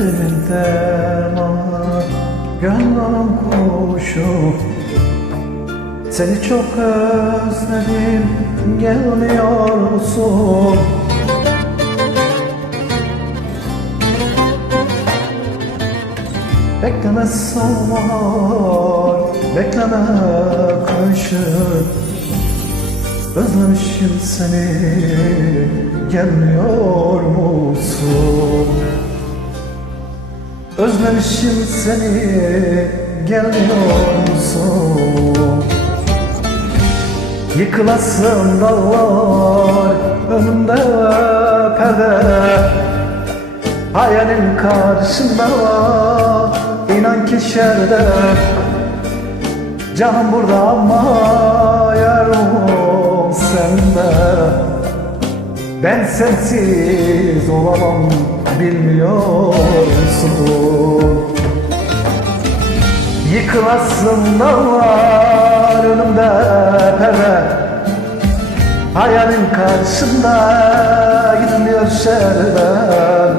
Derdimin dermanı Gönlümün kuşu Seni çok özledim Gelmiyor musun? Bekleme sonbahar Bekleme kışın Özlemişim seni Gelmiyor musun? Özlemişim seni gelmiyor musun? Yıkılasın dağlar önümde perde. Hayalin karşında inan ki şerde. Canım burada ama yarım sende ben sensiz olamam bilmiyor musun? Yıkılasın dağlar önümde perde. Hayalin karşında gitmiyor şerden.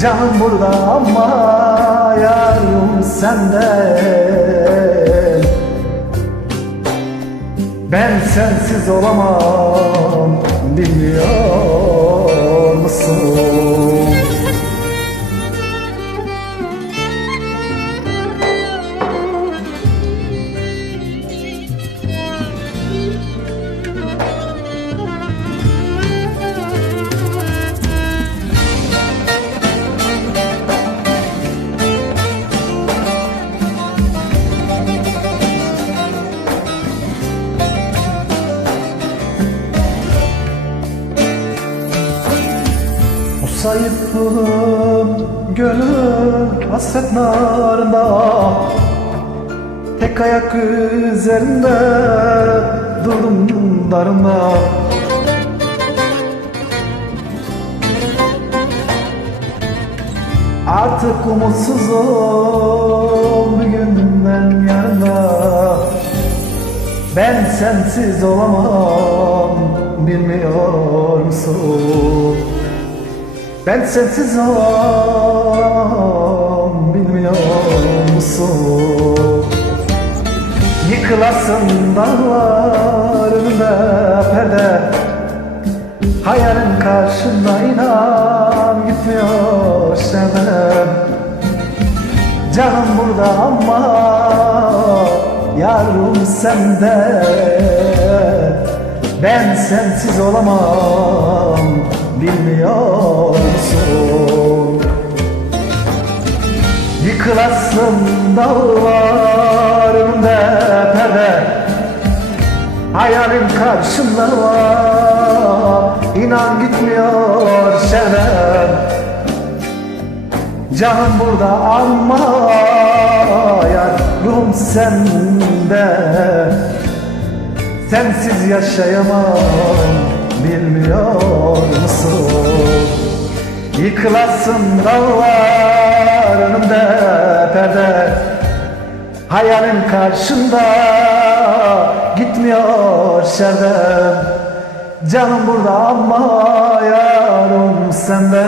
Canım burada ama yarım sende. Ben sensiz olamam bilmiyor musun? Sayıttım gönül hasret narında Tek ayak üzerinde durdum darında. Artık umutsuzum bir günden yarına. Ben sensiz olamam bilmiyor Ben sensiz olamam bilmiyor musun? Yıkılasın dağlar perde. Hayalin karşında inan gitmiyor sevmem. Canım burada ama yarım sende. Ben sensiz olamam bilmiyor Yıkılasın dağlar önünde perde Hayalin karşımda var. İnan gitmiyor şeref Canım burada ama yarım sende. Sensiz yaşayamam bilmiyor musun? Yıkılasın dağlar önümde perde Hayalin karşında. Gitmiyor şerdem Canım burada ama yarım sende